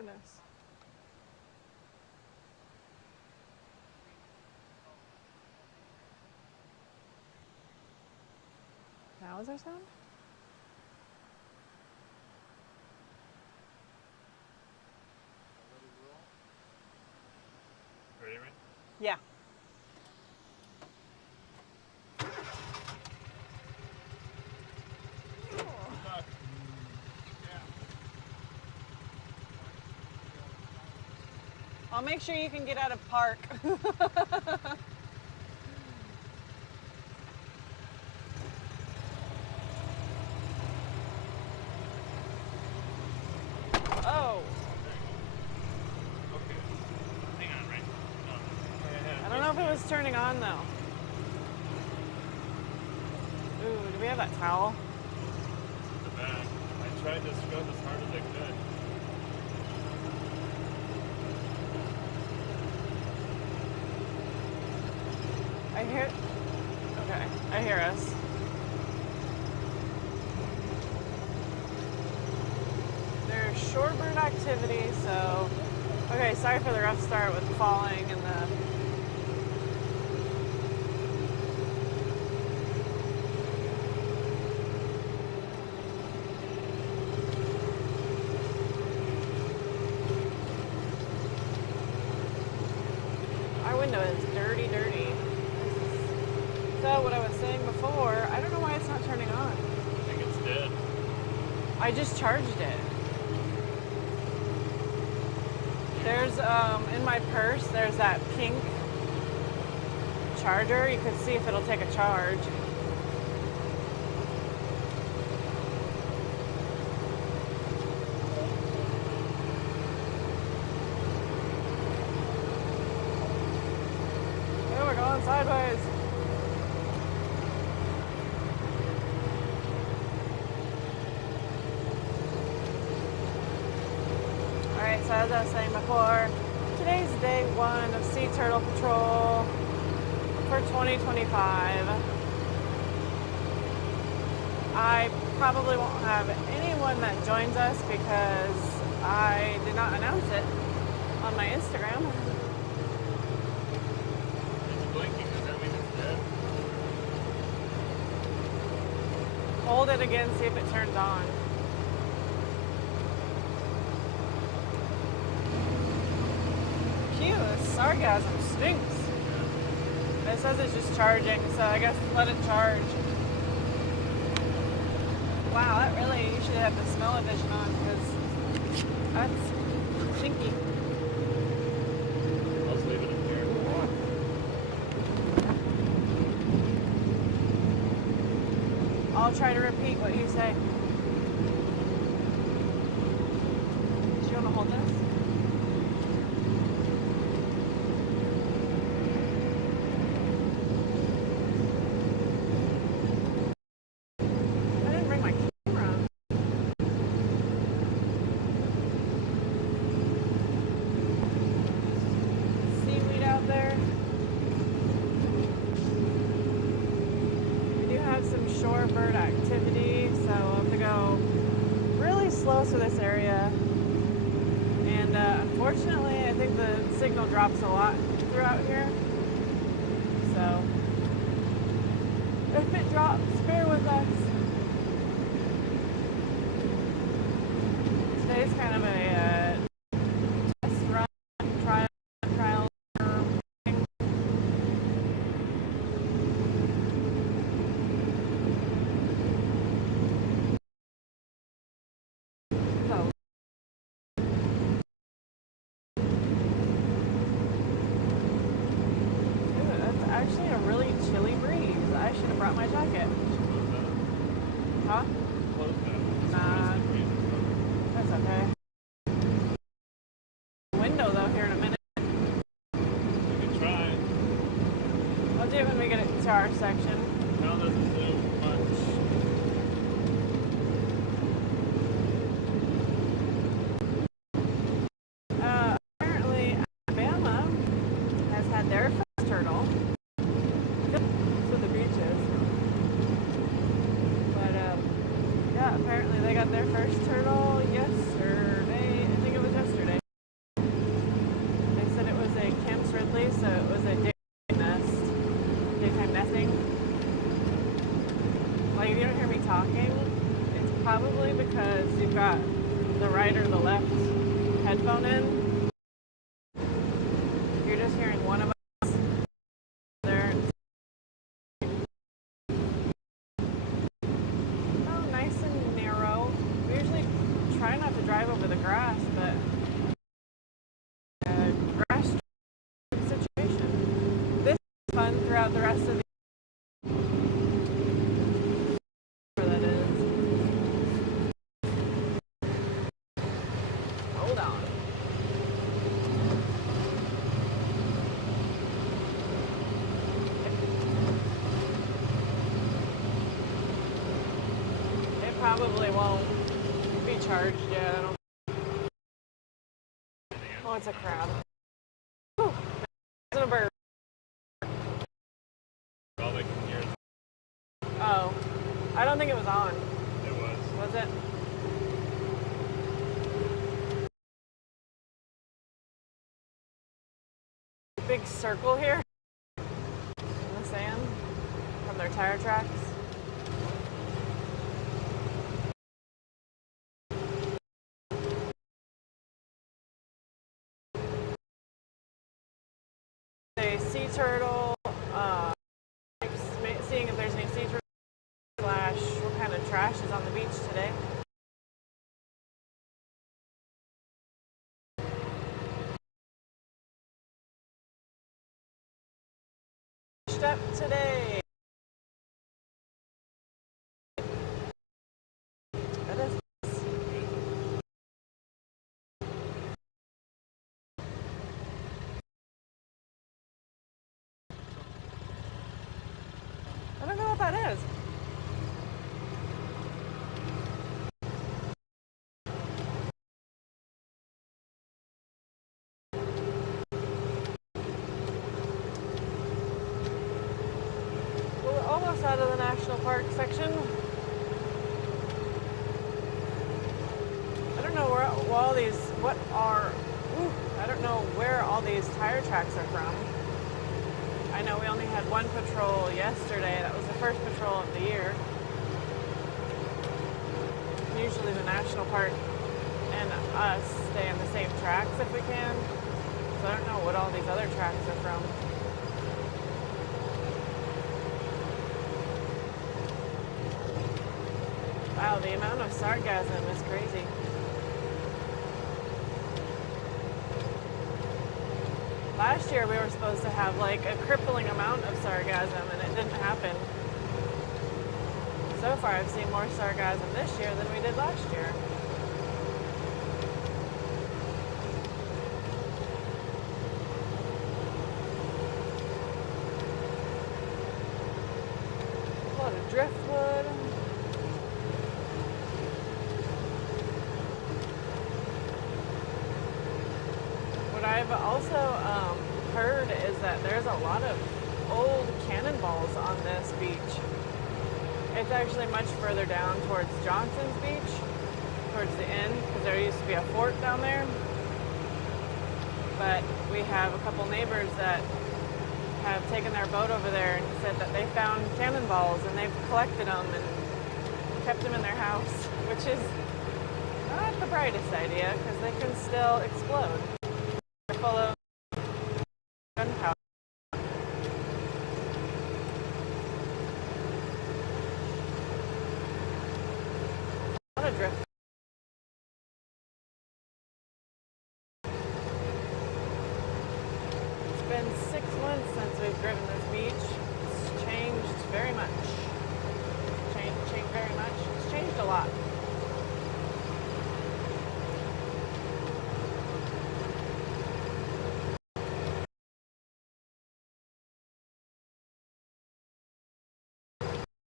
Goodness. Now is there sound? Ready, Rain? Yeah. I'll make sure you can get out of park. Oh. Okay. Hang on, Rain. I don't know if it was turning on though. Ooh, do we have that towel? This is the back. I tried to scrub as hard as I could. I hear. Okay, I hear us. There's shorebird activity, so. Okay, sorry for the rough start with falling and the. Our window is dirty. So what I was saying before, I don't know why it's not turning on. I think it's dead. I just charged it. There's, in my purse, there's that pink charger. You could see if it'll take a charge. Oh, we're going sideways. Alright, so as I was saying before, today's day one of Sea Turtle Patrol for 2025. I probably won't have anyone that joins us because I did not announce it on my Instagram. It's blinking. Does that mean it's dead? Hold it again, see if it turns on. Phew, this sarcasm stinks. It says it's just charging, so I guess let it charge. Wow, that really, you should have the smell-o-vision on because that's stinky. I'll just leave it in here. I'll try to repeat what you say. Do you want to hold this? I didn't bring my camera. Seaweed out there. We do have some shorebird activity, so we'll have to go really slow through this area. And unfortunately, I think the signal drops a lot throughout here. So if it drops, bear with us. Today's kind of a test run, trial thing. So that's actually a really chilly breeze. I should have brought my jacket. Huh? Close that. Nah, that's okay. Window though here in a minute. You can try. I'll do it when we get to our section. Now doesn't do much. Apparently, Alabama has had their first turtle. That's what the beach is. But yeah, apparently they got their first turtle yesterday. I think it was yesterday. probably because you've got the right or the left headphone in. You're just hearing one of us there. Oh, nice and narrow. We usually try not to drive over the grass, but grass situation. This is fun throughout the rest of the year. That is. Hold on. It probably won't be charged yet. I don't. Oh, it's a crab. Ooh, it's a bird. All they can hear is Oh, I don't think it was on. it was. Was it? Big circle here in the sand from their tire tracks. A sea turtle, seeing if there's any sea turtle slash what kind of trash is on the beach today. Step today. That is. I don't know what that is. Well, we're almost out of the national park section. I don't know where all these, I don't know where all these tire tracks are from. I know we only had one patrol yesterday. That was the first patrol of the year. Usually the national park and us stay on the same tracks if we can. So I don't know what all these other tracks are from. Wow, the amount of sargassum is crazy. Last year we were supposed to have like a crippling amount of sargassum and it didn't happen. So far I've seen more sargassum this year than we did last year. A lot of driftwood. What I've also heard is that there's a lot of old cannonballs on this beach. It's actually much further down towards Johnson's Beach, towards the end, because there used to be a fort down there. But we have a couple neighbors that have taken their boat over there and said that they found cannonballs and they've collected them and kept them in their house, which is not the brightest idea because they can still explode. They're full of gunpowder. A lot of drift. It's been 6 months since we've driven this beach. It's changed very much. Changed very much. It's changed a lot.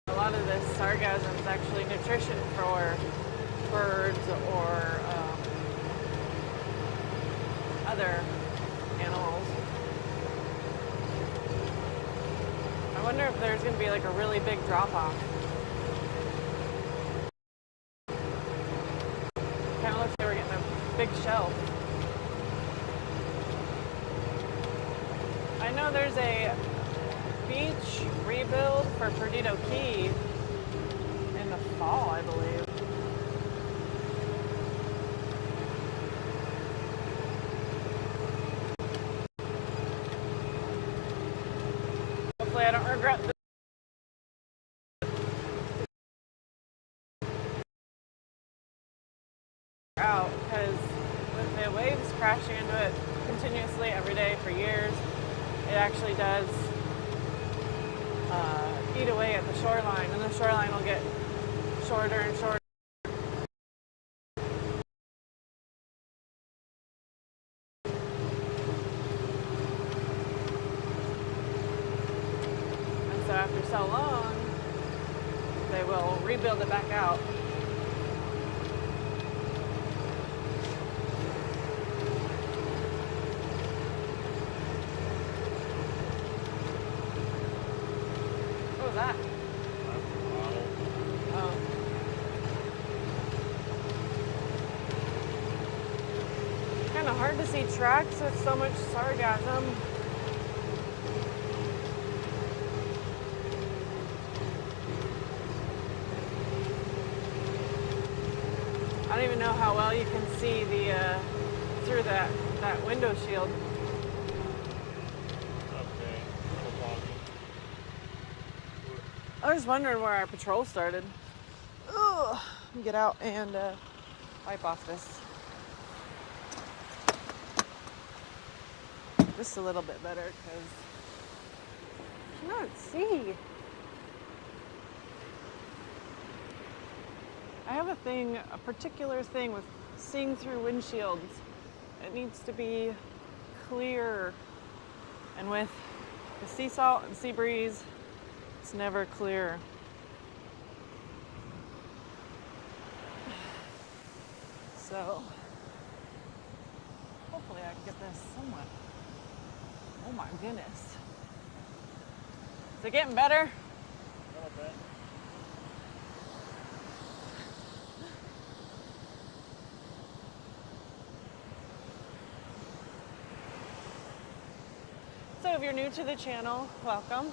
A lot of this sargassum is actually nutrition for birds or other animals. I wonder if there's going to be like a really big drop-off. Kind of looks like we're getting a big shelf. I know there's a beach rebuild for Perdido Key in the fall, I believe. out because with the waves crashing into it continuously every day for years, it actually does eat away at the shoreline, and the shoreline will get shorter and shorter. And so after so long, they will rebuild it back out. What was that? Oh. Kind of hard to see tracks with so much sargassum. I don't even know how well you can see the through that window shield. Okay. I was wondering where our patrol started. Ugh. Get out and wipe off this. Just a little bit better because I cannot see. I have a particular thing with seeing through windshields. It needs to be clear. And with the sea salt and sea breeze, it's never clear. So, hopefully I can get this somewhat. Oh my goodness. Is it getting better? A little bit. So if you're new to the channel, welcome.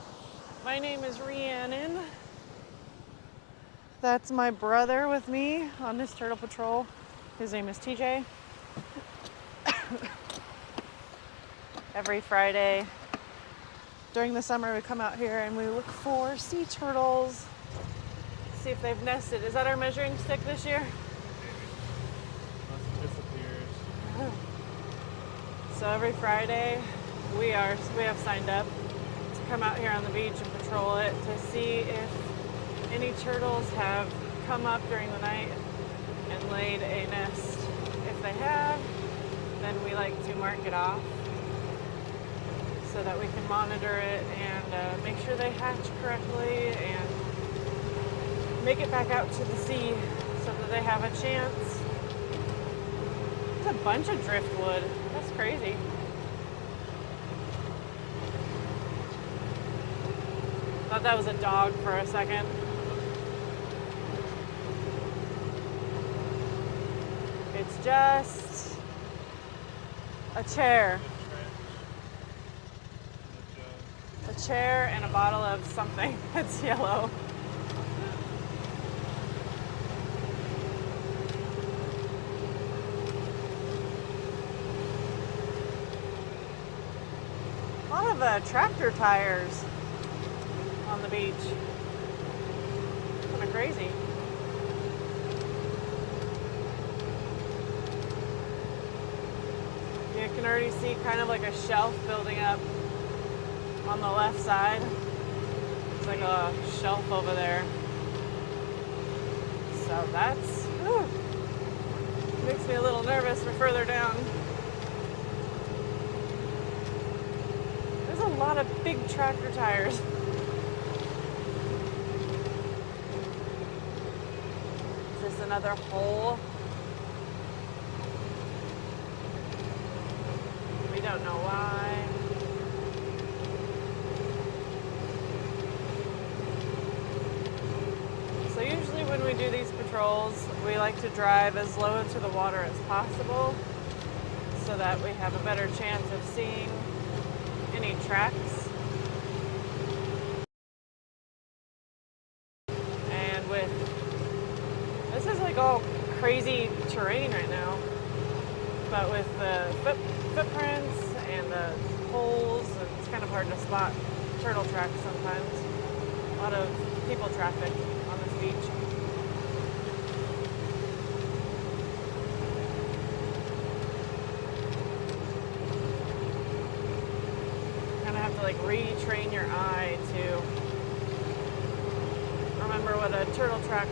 My name is Rhiannon. That's my brother with me on this turtle patrol. His name is TJ. Every Friday during the summer we come out here and we look for sea turtles, see if they've nested. Is that our measuring stick this year? Unless it disappears. So every Friday we have signed up to come out here on the beach and patrol it to see if any turtles have come up during the night and laid a nest. If they have, then we like to mark it off so that we can monitor it and make sure they hatch correctly and make it back out to the sea so that they have a chance. It's a bunch of driftwood. That's crazy. Thought that was a dog for a second. It's just a chair. A chair and a bottle of something that's yellow. A lot of tractor tires on the beach. Kind of crazy. You can already see kind of like a shelf building up on the left side. It's like a shelf over there. So that's, makes me a little nervous for further down. There's a lot of big tractor tires. Is this another hole? We don't know why. So usually when we do these patrols, we like to drive as low to the water as possible so that we have a better chance of seeing any tracks. And with, this is like all crazy terrain right now, but with the footprints and the holes, it's kind of hard to spot turtle tracks sometimes. A lot of people traffic on this beach. Kind of have to like retrain your eye to remember what a turtle track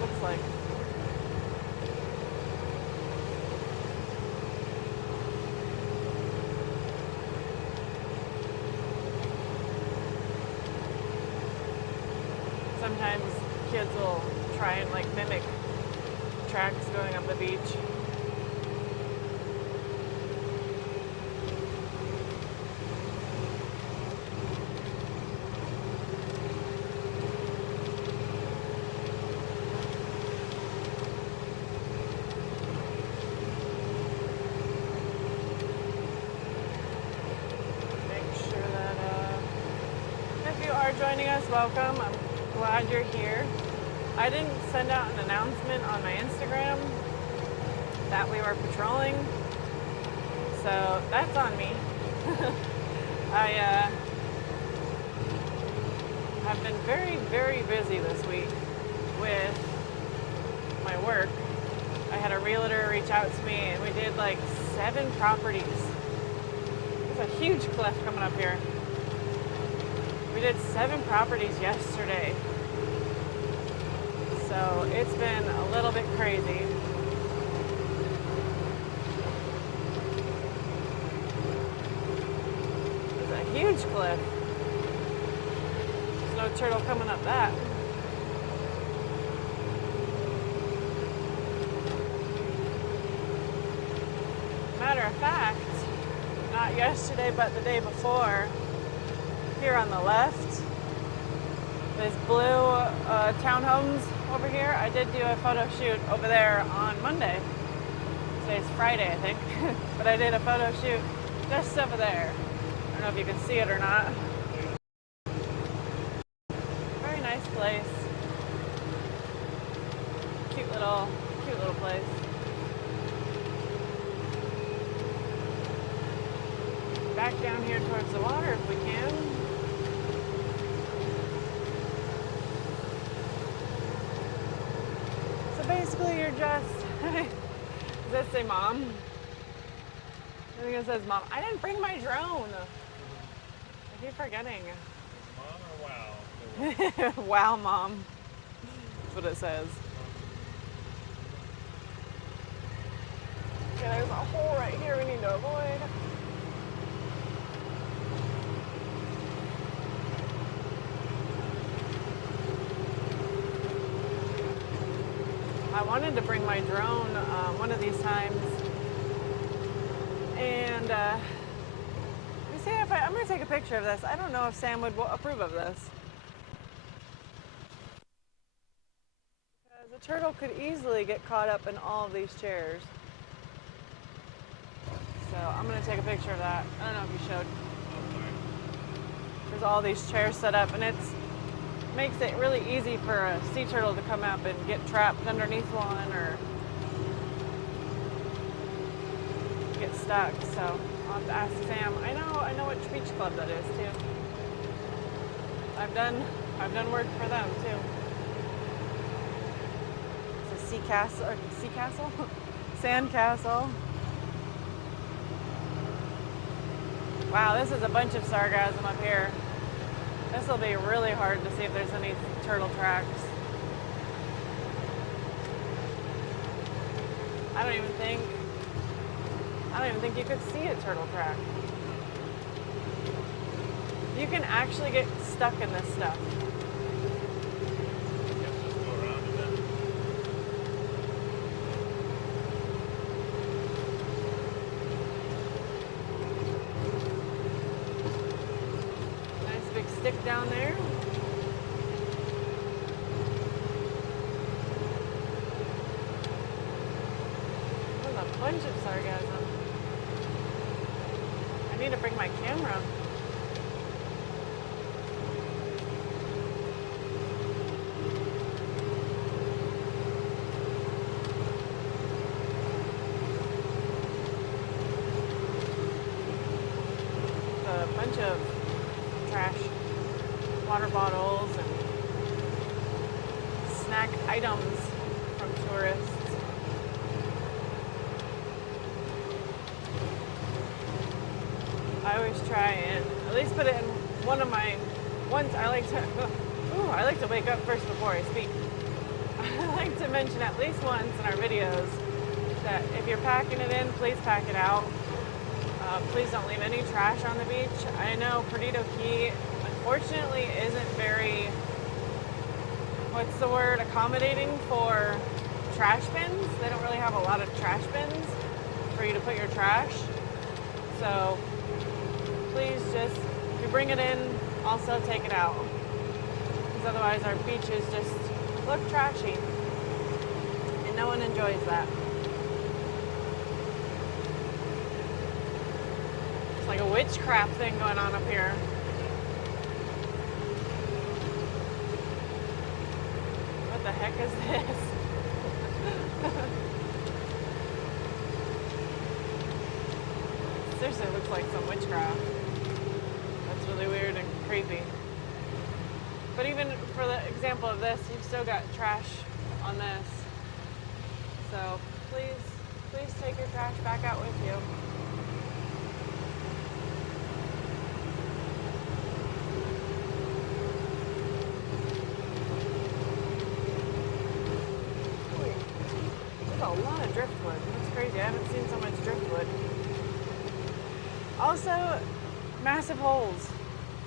looks like. Sometimes kids will try and like mimic tracks going up the beach. Make sure that if you are joining us, welcome. I'm glad you're here. I didn't send out an announcement on my Instagram that we were patrolling, so that's on me. I have been very, very busy this week with my work. I had a realtor reach out to me and we did like 7 properties. There's a huge cliff coming up here. We did 7 properties yesterday. So it's been a little bit crazy. It's a huge cliff. There's no turtle coming up that. Matter of fact, not yesterday, but the day before, here on the left, there's blue townhomes over here. I did do a photo shoot over there on Monday. Today's Friday, I think. But I did a photo shoot just over there. I don't know if you can see it or not. Very nice place. Cute little place. Back down here towards the water if we can. Basically, you're just, does that say mom? I think it says mom. I didn't bring my drone. I keep forgetting. Mom or wow? Wow, mom. That's what it says. Okay, there's a hole right here we need to avoid. I wanted to bring my drone one of these times, and let me see if I'm going to take a picture of this. I don't know if Sam would approve of this. Because a turtle could easily get caught up in all of these chairs. So I'm going to take a picture of that. I don't know if you showed. There's all these chairs set up, and it makes it really easy for a sea turtle to come up and get trapped underneath one or get stuck. So I'll have to ask Sam. I know which beach club that is too. I've done work for them too. It's a sea castle? Sand castle. Wow, this is a bunch of sargassum up here. This will be really hard to see if there's any turtle tracks. I don't even think you could see a turtle track. You can actually get stuck in this stuff. Just go around it then. Nice big stick down there. There's a bunch of sargassum. I need to bring my camera. A bunch of water bottles and snack items from tourists. I always try and at least put it in one of my ones. I like to wake up first before I speak. I like to mention at least once in our videos that if you're packing it in, please pack it out. Please don't leave any trash on the beach. I know Perdido Key, unfortunately, isn't very, accommodating for trash bins. They don't really have a lot of trash bins for you to put your trash. So please just, if you bring it in, also take it out. Because otherwise our beaches just look trashy. And no one enjoys that. It's like a witchcraft thing going on up here. What the heck is this? Seriously, it looks like some witchcraft. That's really weird and creepy. But even for the example of this, you've still got trash on this. So please take your trash back out with you. There's a lot of driftwood. That's crazy. I haven't seen so much driftwood. Also, massive holes.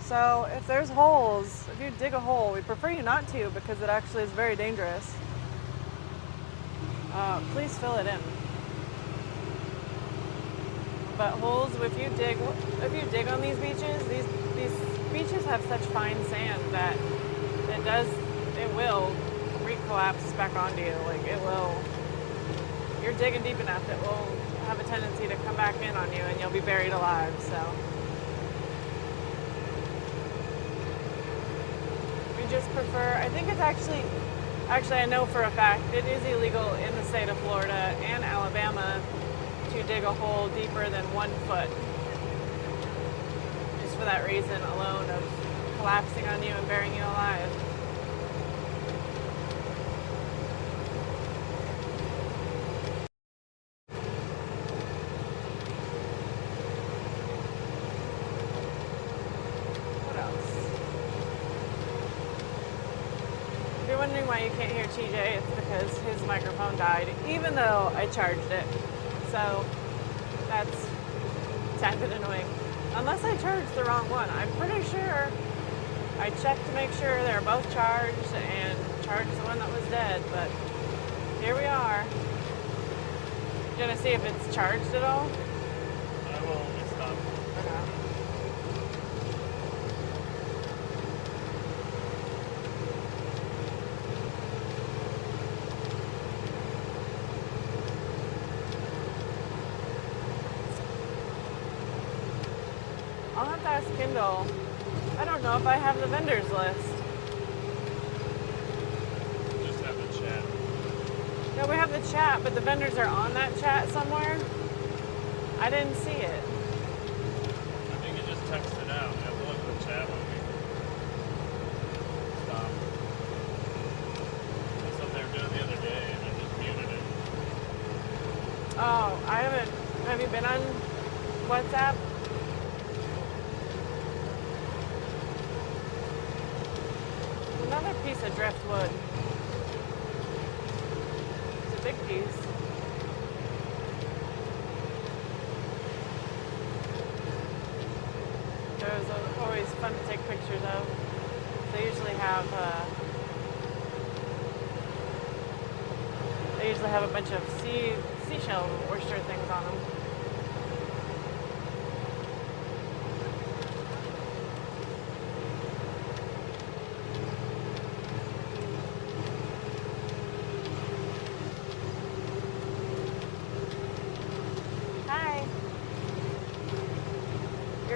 So if there's holes, if you dig a hole, we prefer you not to because it actually is very dangerous. Please fill it in. But holes, if you dig on these beaches, these beaches have such fine sand that it will recollapse back onto you. Like it will. You're digging deep enough, it will have a tendency to come back in on you, and you'll be buried alive. So. Just prefer, I think it's actually I know for a fact it is illegal in the state of Florida and Alabama to dig a hole deeper than 1 foot. Just for that reason alone of collapsing on you and burying you alive. Wondering why you can't hear TJ, it's because his microphone died, even though I charged it. So that's a tad bit annoying. Unless I charged the wrong one. I'm pretty sure I checked to make sure they're both charged and charged the one that was dead, but here we are. You gonna see if it's charged at all? I will stop. Okay. I'll have to ask Kendall. I don't know if I have the vendors list. Just have the chat. No, we have the chat, but the vendors are on that chat somewhere. I didn't see it. I think you just text it out. You have to look at the chat when we stop. That's what they were doing the other day, and I just muted it. Oh, I haven't. Have you been on WhatsApp? Another piece of driftwood. It's a big piece. Those are always fun to take pictures of. They usually have a bunch of seashell oyster things on them.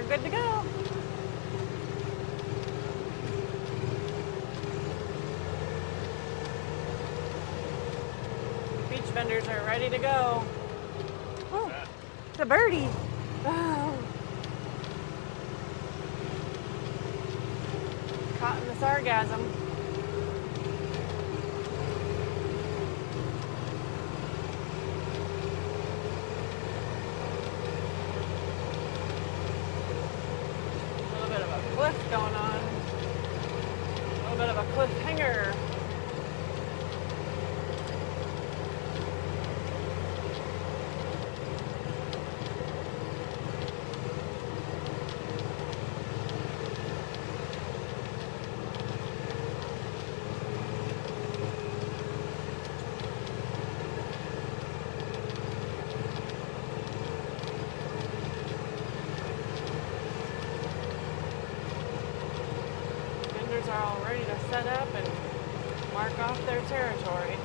Good to go. Beach vendors are ready to go. Oh, it's a birdie. Oh. Caught in the sargassum. A little bit of a cliff going on. A little bit of a cliffhanger. Vendors are all ready to set up and mark off their territory.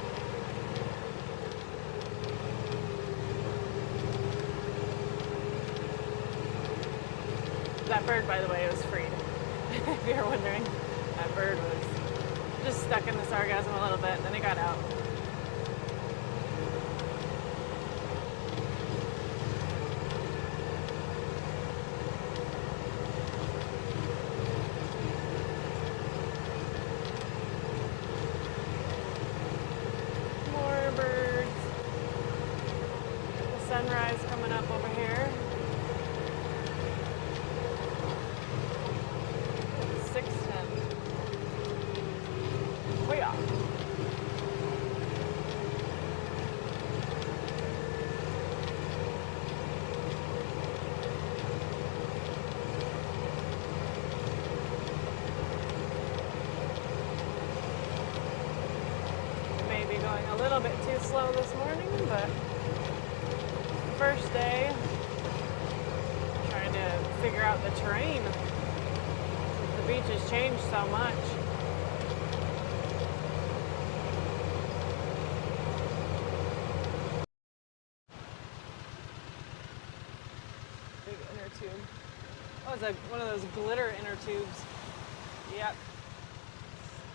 That bird, by the way, was freed. If you're wondering, that bird was just stuck in the sargassum a little bit, and then it got out. More birds. The sunrise coming up over here. 6:10. Way off. Maybe going a little bit too slow this morning, but first day, trying to figure out the terrain. The beach has changed so much. Big inner tube. Oh, it's one of those glitter inner tubes. Yep.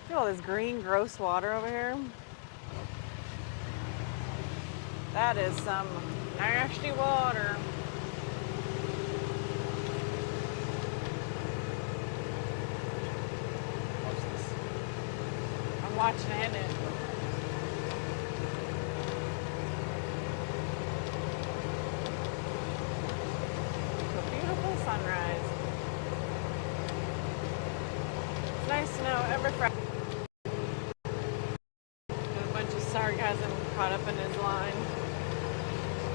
Look at all this green, gross water over here. That is some nasty water. Watch this. I'm watching it and it's a beautiful sunrise. It's nice to know every Friday. A bunch of sargassum caught up in his line.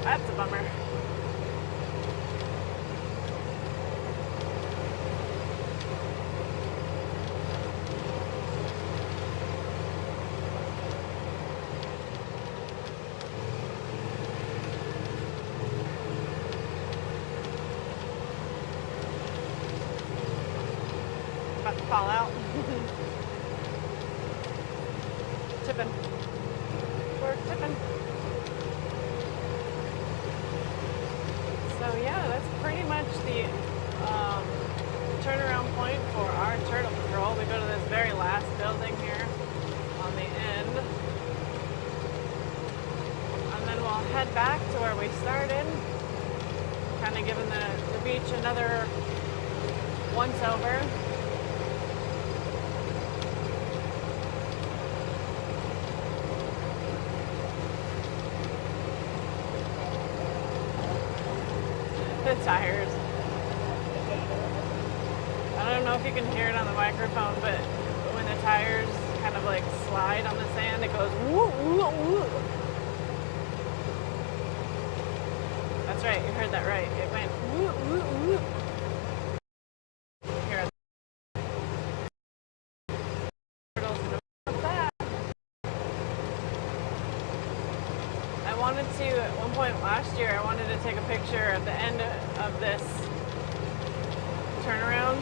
That's a bummer. About to fall out. Tipping. We're tipping. So yeah, that's pretty much the turnaround point for our turtle patrol. We go to this very last building here on the end. And then we'll head back to where we started. Kind of giving the beach another once over. The tires. I don't know if you can hear it on the microphone, but when the tires kind of like slide on the sand, it goes woo, woo, woo. That's right, you heard that right. It went woo, woo, woo. Here are the turtles in the back. I wanted to, at one point last year, I wanted to take a picture at the end of this turnaround.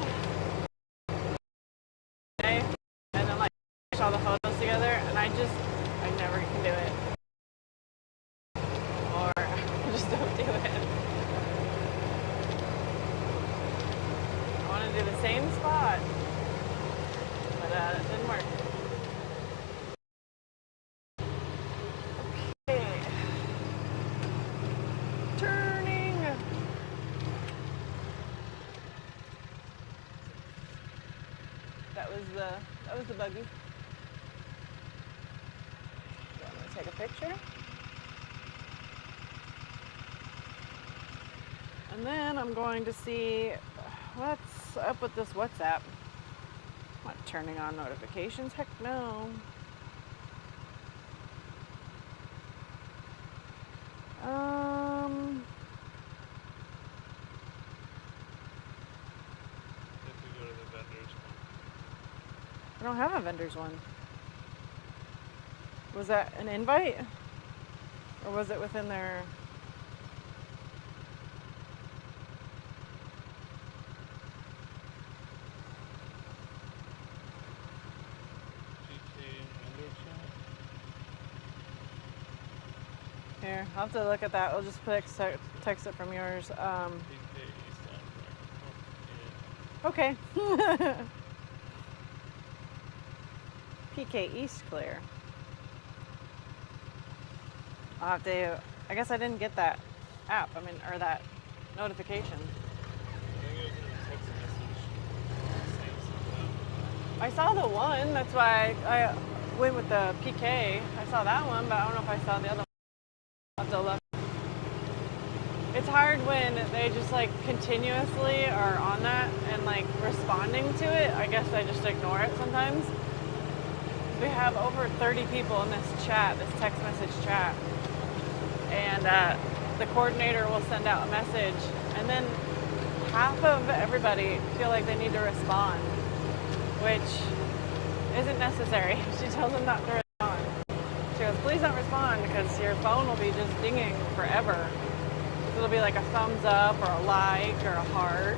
Okay? And then like all the photos together, and I never can do it. Or I just don't do it. I want to do the same spot, but it didn't work. Okay. Turning. That was the buggy. So I'm gonna take a picture. And then I'm going to see what's up with this WhatsApp. I'm not turning on notifications. Heck no. If we go to the vendors one. I don't have a vendors one. Was that an invite? Or was it within their... PK vendor chat. Here, I'll have to look at that. I'll just text it from yours. PK East Africa. Okay. PK East clear. I'll have to... I guess I didn't get that app. Or that notification. I think it was in a text message. Saying something. I saw the one. That's why I went with the PK. I saw that one, but I don't know if I saw the other one. I'll have to look. It's hard when they just like continuously are on that and like responding to it. I guess I just ignore it sometimes. We have over 30 people in this chat, this text message chat. And the coordinator will send out a message, and then half of everybody feel like they need to respond, which isn't necessary. She tells them not to respond. She goes, please don't respond because your phone will be just dinging forever. It'll be like a thumbs up or a like or a heart.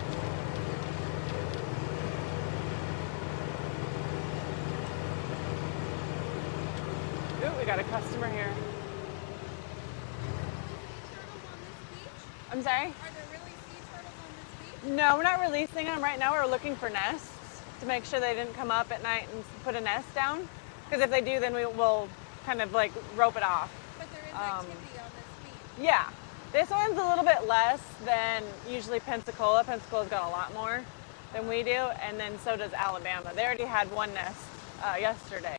Ooh, we got a customer here. I'm sorry? Are there really sea turtles on this beach? No, we're not releasing them. Right now we're looking for nests to make sure they didn't come up at night and put a nest down. Because if they do, then we will kind of like rope it off. But there is activity on this beach. Yeah. This one's a little bit less than usually Pensacola. Pensacola's got a lot more than we do, and then so does Alabama. They already had one nest yesterday.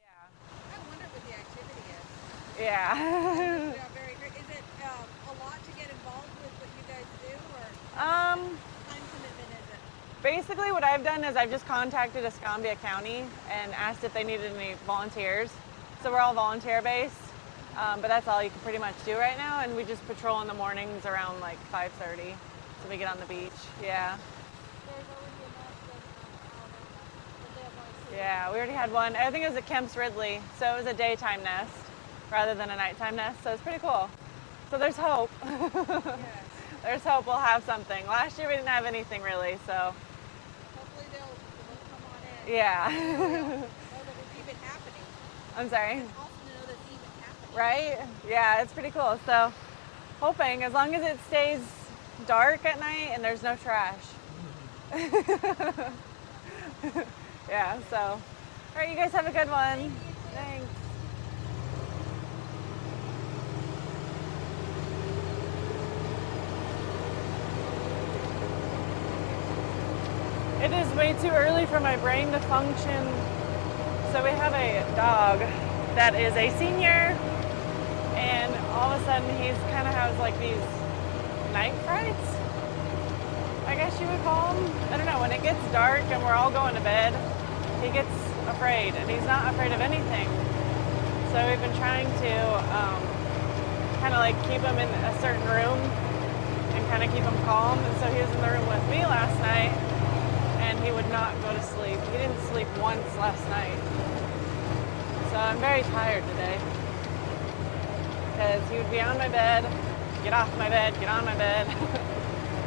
I wonder what the activity is. Yeah. Yeah, very great. Is it a lot to get involved with what you guys do, or time commitment is it? Basically what I've done is I've just contacted Escambia County and asked if they needed any volunteers. So we're all volunteer based, but that's all you can pretty much do right now. And we just patrol in the mornings around like 5:30, so we get on the beach. Yeah. There's already a nest in Alabama that they have want to see. Yeah, we already had one. I think it was at Kemp's Ridley, so it was a daytime nest rather than a nighttime nest. So it's pretty cool. So there's hope. Yes. There's hope we'll have something. Last year we didn't have anything really, so Hopefully they'll come on in. yeah. Know that it's even happening. I'm sorry. It's awesome to know that's even happening. Right? Yeah, it's pretty cool. So hoping as long as it stays dark at night and there's no trash. Yeah, so all right, you guys have a good one. Thanks. It is way too early for my brain to function. So we have a dog that is a senior, and all of a sudden he's kind of has like these night frights, I guess you would call them. I don't know, when it gets dark and we're all going to bed, he gets afraid, and he's not afraid of anything. So we've been trying to kind of like keep him in a certain room and kind of keep him calm. And so he was in the room with me last night, and he would not go to sleep. He didn't sleep once last night. So I'm very tired today because he would be on my bed, get off my bed, get on my bed.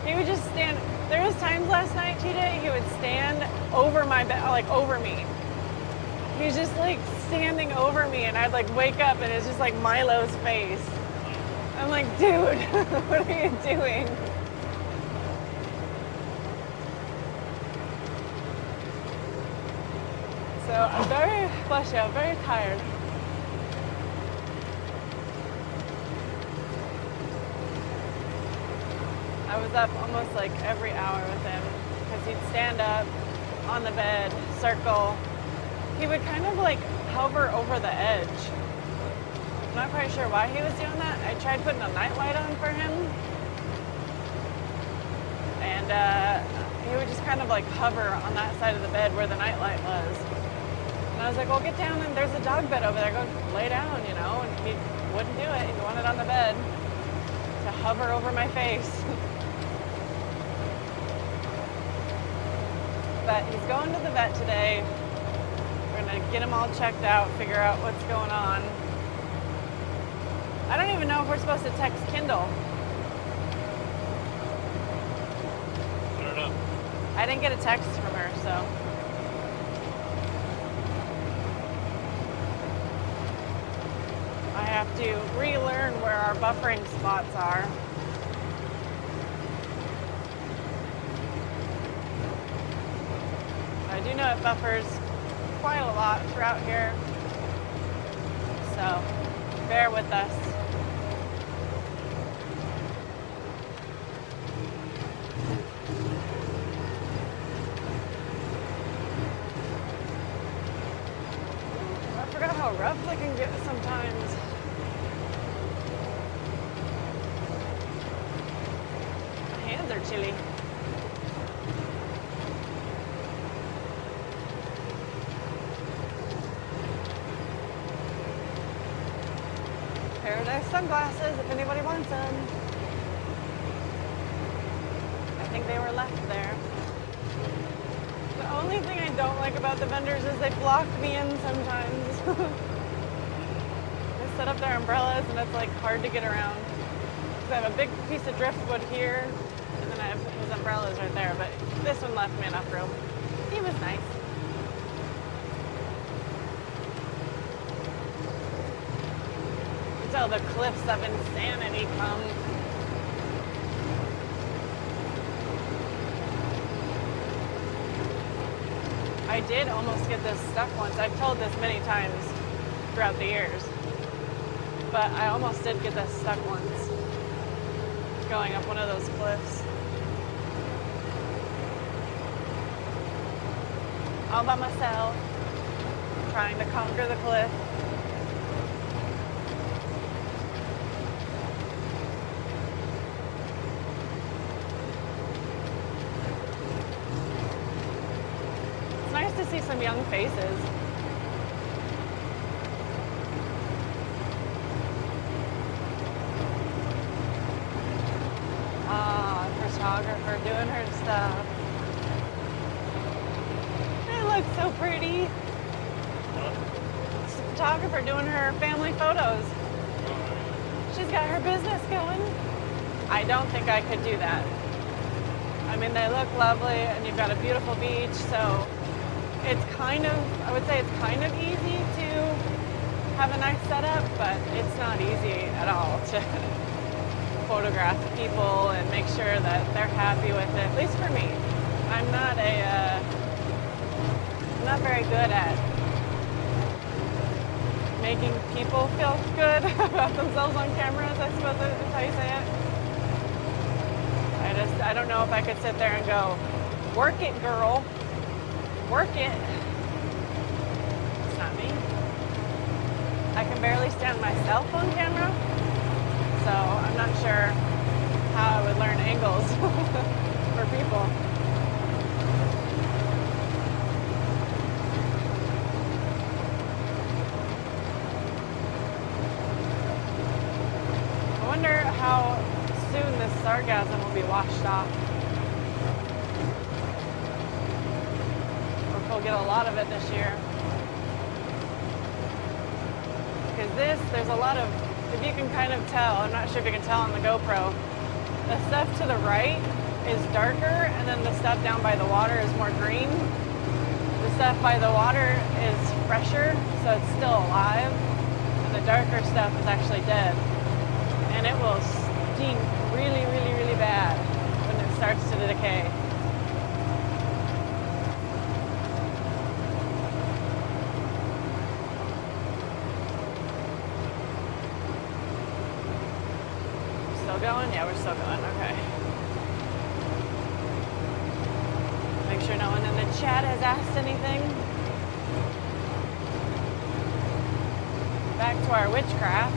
He would just stand. There was times last night, TJ, he would stand over my bed, like over me. He was just like standing over me, and I'd like wake up and it's just like Milo's face. I'm like, dude, what are you doing? So I'm very tired. I was up almost like every hour with him because he'd stand up, on the bed, circle, he would kind of like hover over the edge. I'm not quite sure why he was doing that. I tried putting a nightlight on for him, and he would just kind of like hover on that side of the bed where the nightlight was. And I was like, well, get down, and there's a dog bed over there. Go lay down, you know. And he wouldn't do it. He wanted on the bed to hover over my face. But he's going to the vet today. We're going to get him all checked out, figure out what's going on. I don't even know if we're supposed to text Kindle. I don't know. I didn't get a text from her, so. I have to relearn where our buffering spots are. I do know it buffers quite a lot throughout here, so bear with us. I forgot how rough they can get sometimes. My hands are chilly. Paradise sunglasses, if anybody wants them. I think they were left there. The only thing I don't like about the vendors is they block me in sometimes. They set up their umbrellas and it's like hard to get around. So I have a big piece of driftwood here, and then I have his umbrellas right there, but this one left me enough room. He was nice. Until the cliffs of insanity come. I did almost get this stuck once. I've told this many times throughout the years, but I almost did get this stuck once going up one of those cliffs. All by myself, trying to conquer the cliff. It's nice to see some young faces. Photographer doing her stuff. It looks so pretty. It's a photographer doing her family photos. She's got her business going. I don't think I could do that. I mean, they look lovely and you've got a beautiful beach, so it's kind of, I would say it's kind of easy to have a nice setup, but it's not easy at all to photograph people and make sure that they're happy with it, at least for me. I'm not very good at making people feel good about themselves on cameras, I suppose is how you say it. I don't know if I could sit there and go, work it, girl, work it. It's not me. I can barely stand myself on camera. So I'm not sure how I would learn angles for people. I wonder how soon this sargassum will be washed off. Or if we'll get a lot of it this year. Because there's a lot of, if you can kind of tell, I'm not sure if you can tell on the GoPro, the stuff to the right is darker and then the stuff down by the water is more green. The stuff by the water is fresher, so it's still alive, and the darker stuff is actually dead. And it will stink really, really, really bad when it starts to decay. Going? Yeah, we're still going. Okay. I make sure no one in the chat has asked anything. Back to our witchcraft.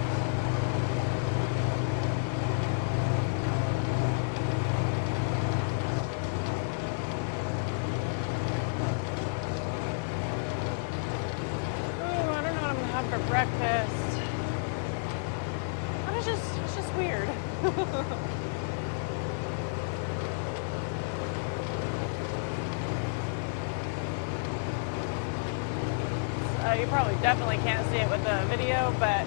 Ooh, I don't know what I'm gonna have for breakfast. It's just weird. You probably definitely can't see it with the video, but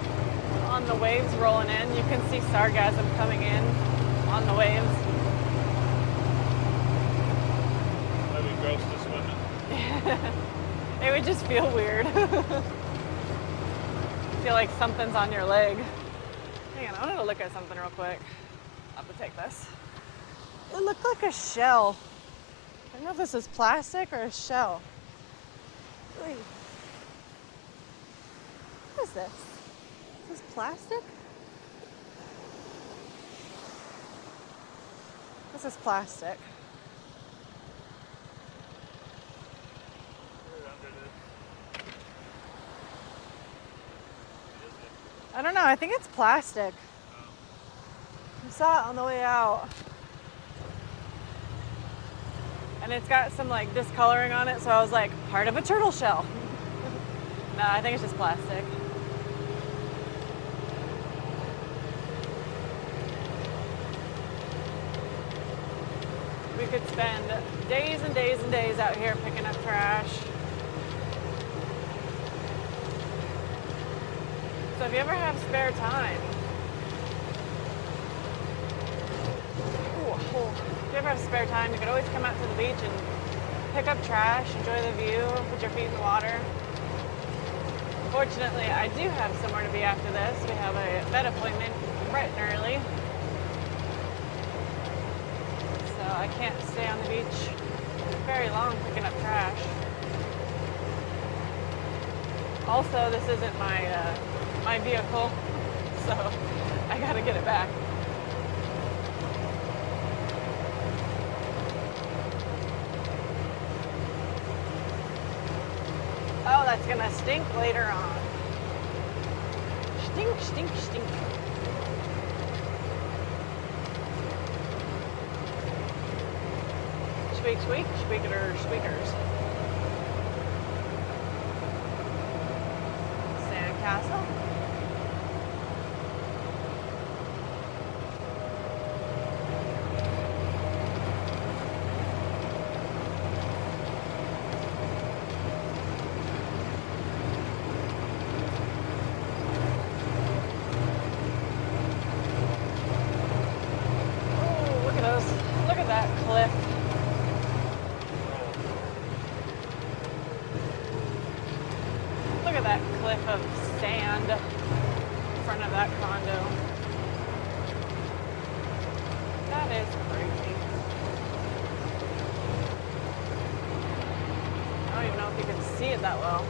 on the waves rolling in, you can see sargassum coming in on the waves. That'd be gross to swim in. It would just feel weird. Feel like something's on your leg. Hang on, I want to look at something real quick. I'll have to take this. It looked like a shell. I don't know if this is plastic or a shell. Oy. What is this? Is this plastic? This is plastic. I don't know, I think it's plastic. I saw it on the way out. And it's got some like discoloring on it, so I was like, part of a turtle shell. No, I think it's just plastic. We could spend days and days and days out here picking up trash. So if you ever have spare time, if you ever have spare time, you could always come out to the beach and pick up trash, enjoy the view, put your feet in the water. Fortunately, I do have somewhere to be after this. We have a vet appointment bright and early. So I can't stay on the beach very long picking up trash. Also, this isn't my vehicle, so I gotta get it back. Oh, that's gonna stink later on. Stink, stink, stink. Squeak, squeak, squeaker, squeakers. Sandcastle. Of sand in front of that condo. That is crazy. I don't even know if you can see it that well.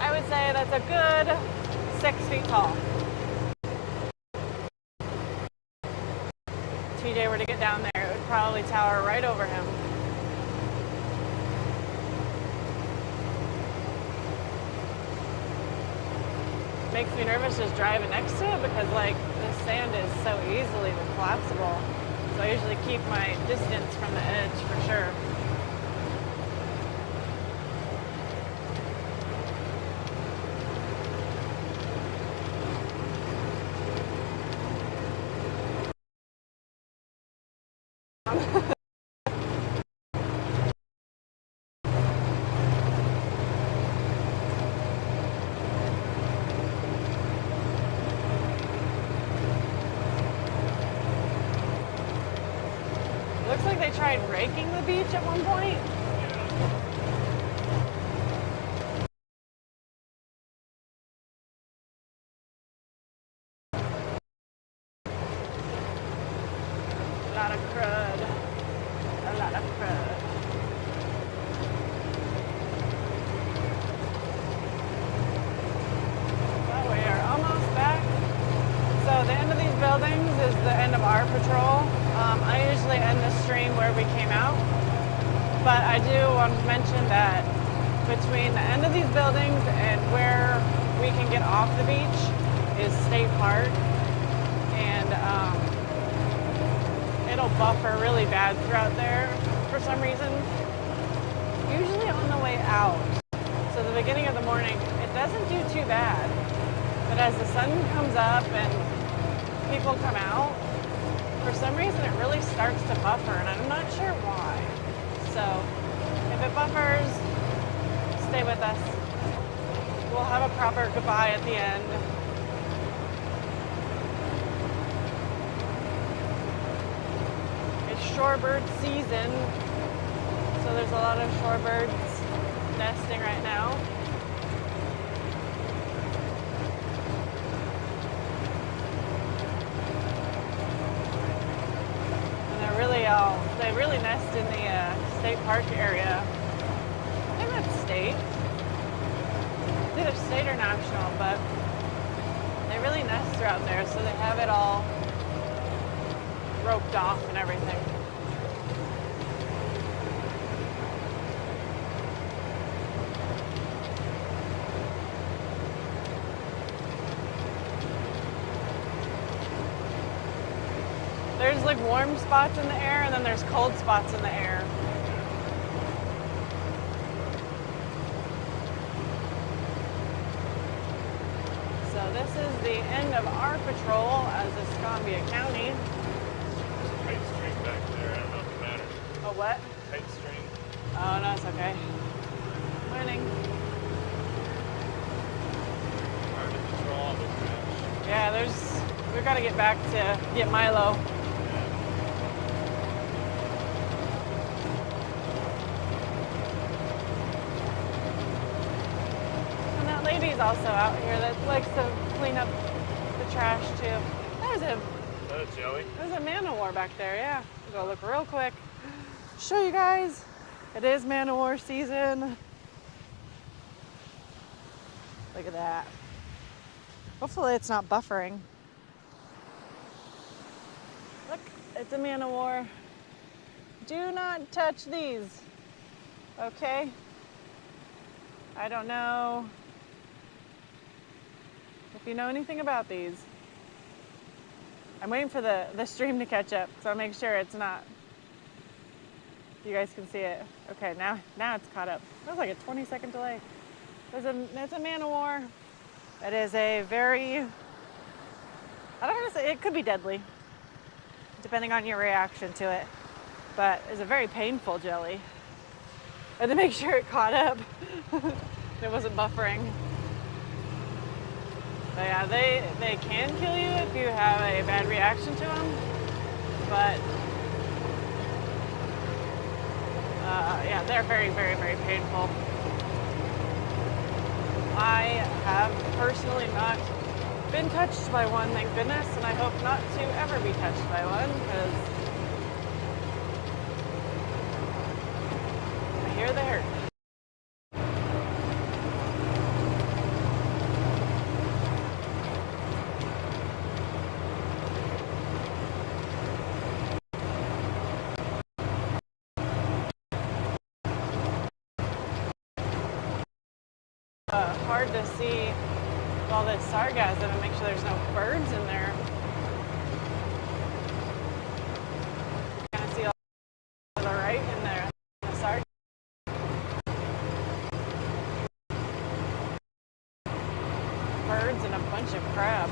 I would say that's a good 6 feet tall. If TJ were to get down there, it would probably tower right over him. Makes me nervous just driving next to it because like the sand is so easily collapsible. So I usually keep my distance from the edge for sure. Looks like they tried raking the beach at one point. A lot of crud. A lot of crud. Well, we are almost back. So the end of these buildings is the end of our patrol. I usually end the stream where we came out, but I do want to mention that between the end of these buildings and where we can get off the beach is state park, and it'll buffer really bad throughout there for some reason, usually on the way out. So the beginning of the morning, it doesn't do too bad, but as the sun comes up and people come out, for some reason it really starts to buffer, and I'm not sure why. So if it buffers, stay with us. We'll have a proper goodbye at the end. It's shorebird season, so there's a lot of shorebirds nesting right now. They really nest in the state park area. I think that's state. It's either state or national, but they really nest throughout there, so they have it all roped off and everything. There's like warm spots in the air, and then there's cold spots in the air. So this is the end of our patrol as Escambia County. There's a tight string back there. I don't know if it matters. A what? Tight string. Oh, no, it's okay. Morning. Hard to control all this match. Yeah, we've got to get back to get Milo. Lady's also out here that likes to clean up the trash too. Is that a jelly? There's a man-o-war back there, yeah. I'll go look real quick. Show you guys. It is man-o-war season. Look at that. Hopefully it's not buffering. Look, it's a man-o-war. Do not touch these. Okay? I don't know if you know anything about these. I'm waiting for the stream to catch up, so I'll make sure it's not. You guys can see it. Okay, now it's caught up. That was like a 20-second delay. It's a man-o-war. It is a very, I don't want to say, it could be deadly, depending on your reaction to it, but it's a very painful jelly. I had to make sure it caught up. It wasn't buffering. But yeah, they can kill you if you have a bad reaction to them. But yeah, they're very, very, very painful. I have personally not been touched by one, thank goodness, and I hope not to ever be touched by one, because I hear they hurt. Hard to see all this sargassum and make sure there's no birds in there. Kind of see all to the right in there, the sargassum. Birds and a bunch of crab.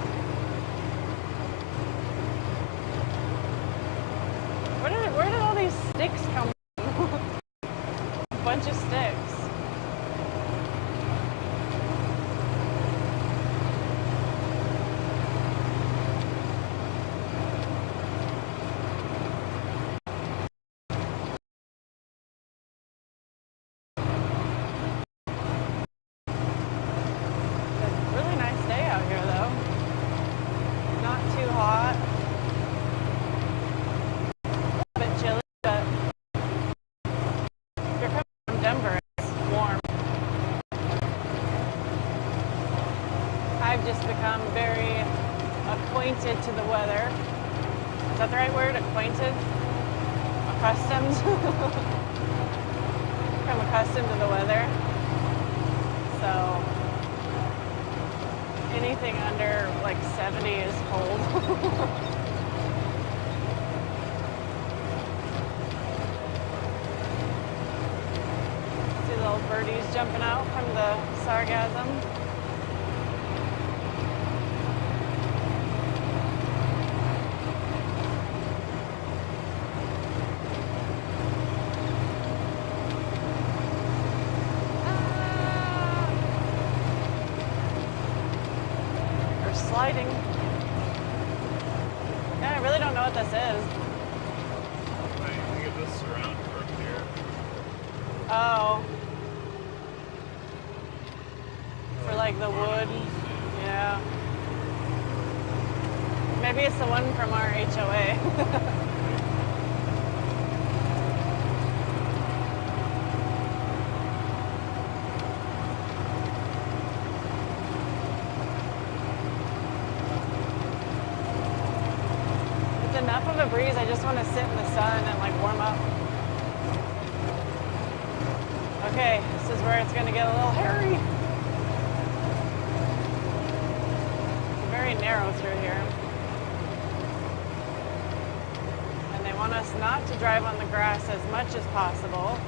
Where did all these sticks come from? A bunch of sticks. Just become very acquainted to the weather. Is that the right word? Acquainted? accustomed. I'm accustomed to the weather. So anything under like 70 is cold. See the little birdies jumping out from the sargassum. Sliding. Yeah, I really don't know what this is. I think of this surround from here. Oh. For like the wood. Yeah. Maybe it's the one from our HOA. Enough of a breeze, I just want to sit in the sun and like warm up. Okay, this is where it's going to get a little hairy. Very narrow through here. And they want us not to drive on the grass as much as possible.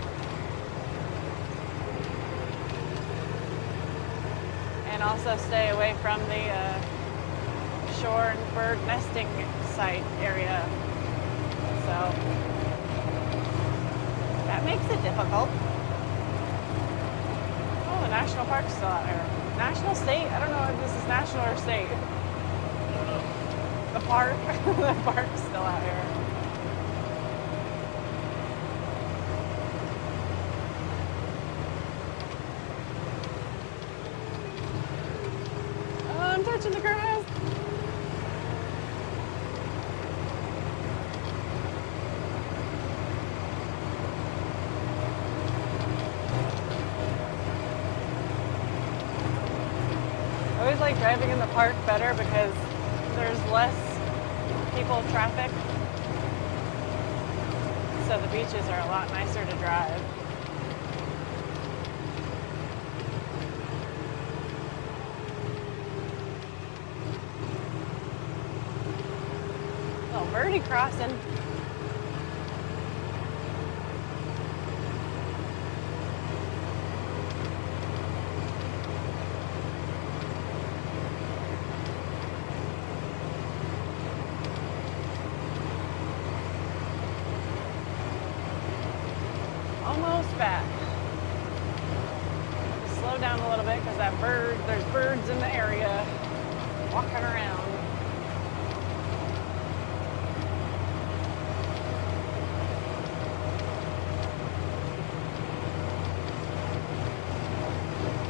And also stay away from the shore and bird nesting site area. So that makes it difficult. Oh, the national park's still out here. National state? I don't know if this is national or state. The park. The park's still out here. Oh, I'm touching the grass. I always like driving in the park better because there's less people traffic. So the beaches are a lot nicer to drive. Little birdie crossing. Almost back. Slow down a little bit because there's birds in the area walking around.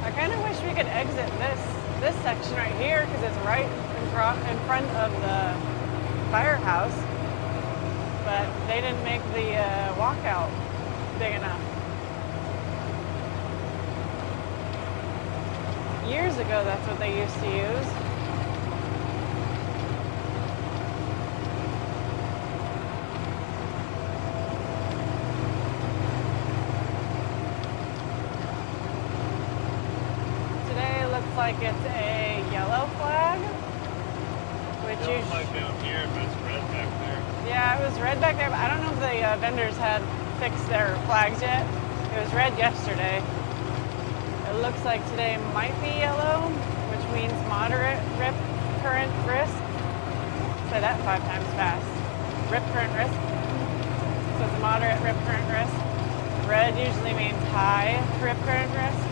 I kind of wish we could exit this section right here because it's right in front of the firehouse, but they didn't make the walkout big enough. Years ago, that's what they used to use. Today it looks like it's a yellow flag, which It looks like down here, but it's red back there. Yeah, it was red back there, but I don't know if the vendors had fixed their flags yet. It was red yesterday. It looks like today might be yellow, which means moderate rip current risk. Say that 5 times fast. Rip current risk. So it's a moderate rip current risk. Red usually means high rip current risk.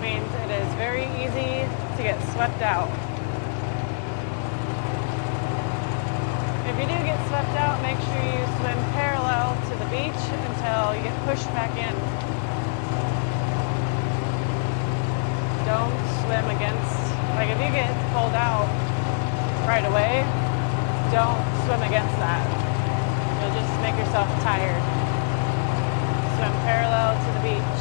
Means it is very easy to get swept out. If you do get swept out, make sure you swim parallel to the beach until you get pushed back in. Don't swim against, like if you get pulled out right away, don't swim against that. You'll just make yourself tired. Swim parallel to the beach.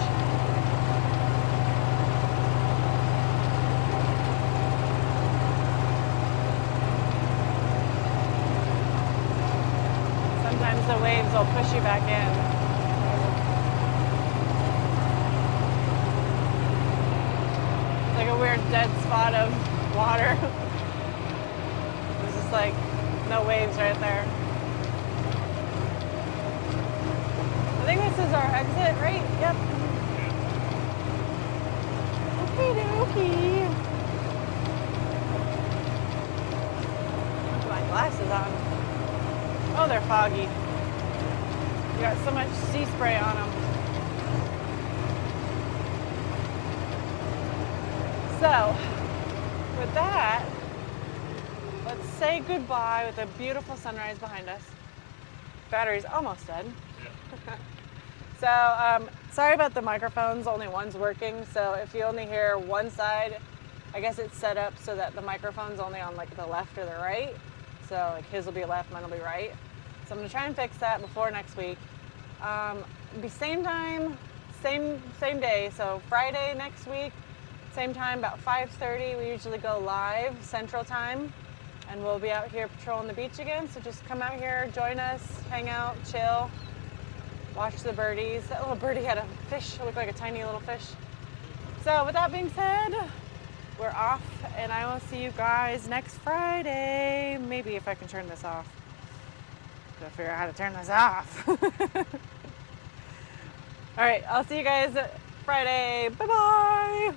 sometimes the waves will push you back in. It's like a weird dead spot of water. There's just like no waves right there. I think this is our exit, right? Yep. Okie dokie. Put my glasses on. Oh, they're foggy. You got so much sea spray on them. So, with that, let's say goodbye with a beautiful sunrise behind us. Battery's almost dead. Yeah. So, sorry about the microphones, only one's working. So if you only hear one side, I guess it's set up so that the microphone's only on like the left or the right. So like his will be left, mine will be right. So I'm gonna try and fix that before next week. It'll be same time, same day. So Friday next week, same time, about 5:30. We usually go live Central Time, and we'll be out here patrolling the beach again. So just come out here, join us, hang out, chill, watch the birdies. That little birdie had a fish. It looked like a tiny little fish. So with that being said, we're off, and I will see you guys next Friday. Maybe if I can turn this off. Gotta figure out how to turn this off. All right, I'll see you guys Friday. Bye-bye.